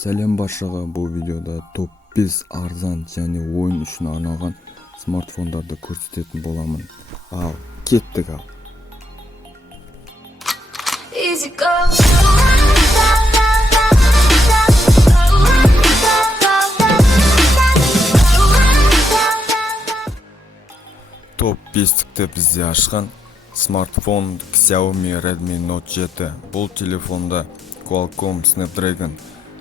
Сәлем баршаға, бұл видеода топ 5 арзан және ойын үшін арналған смартфондарды көрсететін боламын. Ал, кеттік ал. Easy go. Топ 5-тікті бізде ашқан смартфон Xiaomi Redmi Note 7. Бұл телефонда Qualcomm Snapdragon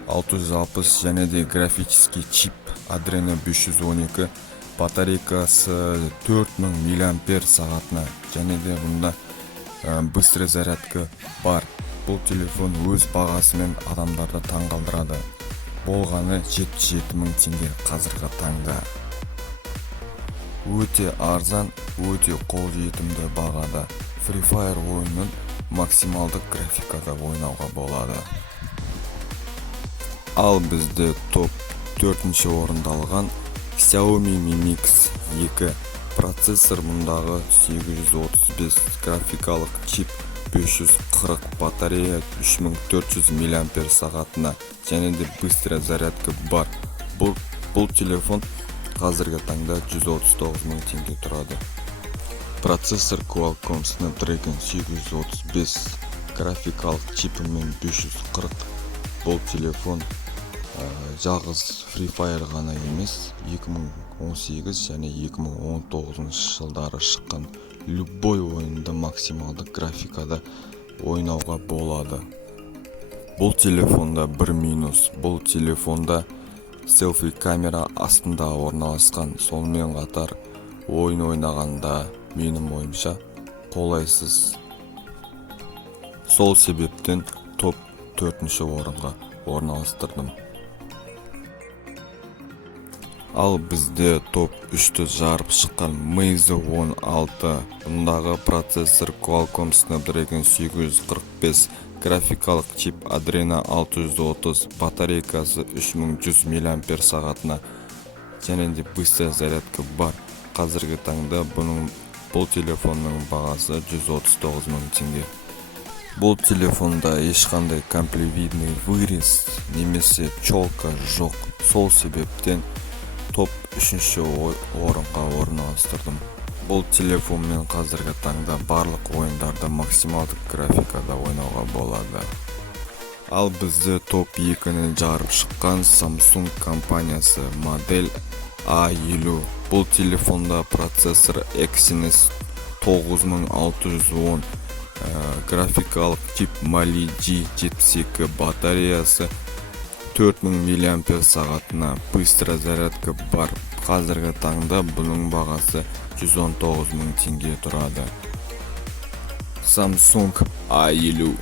660 және де графический чип Adreno 512, батарейкасы 4000 мАч және де бұнда быстрый зарядка бар. Бұл телефон өз бағасымен адамдарды таңғалдырады. Болғаны 77 000 теңге қазіргі таңда. Өте арзан, өте қолжетімді бағада Free Fire ойынын максималдық графикада ойнауға болады. Ал бізде топ 4-ші орындалған Xiaomi Mi Mix 2. Процессор мұндағы 835, графикалық чип 540, батарея 3400 мАч және де быстрый зарядка бар. Бұл телефон қазіргі таңда 139 000 теңге тұрады. Процессор Qualcomm Snapdragon 835, графикалық чипімен 540. Бұл телефон жалғыз Free Fire ғана емес, 2018 және 2019 жылдары шыққан любой ойынды максималды графикада ойнауға болады. Бұл телефонда бір минус, бұл телефонда селфи камера астында орналасқан. Сонымен қатар ойын ойнағанда менің ойымша қолайсыз. Сол себептен топ 4-ші орынға орналастырдым. Ал бізде топ 3-ті жарып шыққан Meizu 16. Бұндағы процессор Qualcomm Snapdragon 845, графикалық чип Adreno 630, батарейкасы 3100 мАч және де быстрый зарядка бар. Қазіргі таңда бұл телефонның бағасы 139 000 теңге. Бұл телефонда ешқандай каплевидный вырез немесе челка жоқ. Сол себептен топ 3-ші орынға орналастырдым. Бұл телефонмен қазіргі таңда барлық ойындарды максималдық графикада ойнауға болады. Ал бізде топ 2-ні жарып шыққан Samsung компаниясы модель A50. Бұл телефонда процессор Exynos 9610, графикалық чип Mali G72, батареясы 4000 мАч, быстрый зарядка бар. Қазіргі таңда бұның бағасы 119 000 теңге тұрады. Samsung A50.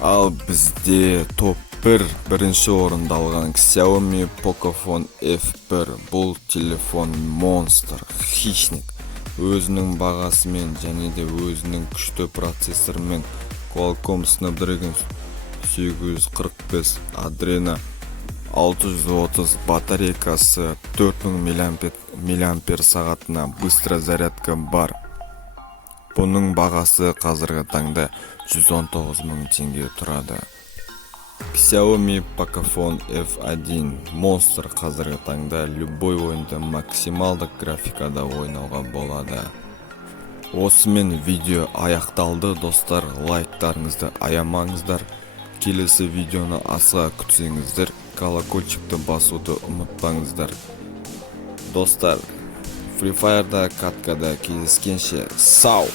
Ал бізде топ 1-ші орындалған Xiaomi Pocophone F1. Бұл телефон монстр, хищник. Өзінің бағасымен және де өзінің күшті процессорымен Qualcomm Snapdragon 845, Adreno 630, батарейкасы 4000 мАч, быстрый зарядка бар. Бұның бағасы қазіргі таңда 119 000 теңге тұрады. Xiaomi Pocophone F1 монстр. Қазіргі таңда любой ойынды максималдық графикада ойнауға болады. Осымен видео аяқталды, достар. Лайктарыңызды аямаңыздар. Келесі видеоны асыға күтсеңіздер, колокольчикті басуды ұмытпаңыздар. Достар, Free Fire'да, каткада кездескенше сау!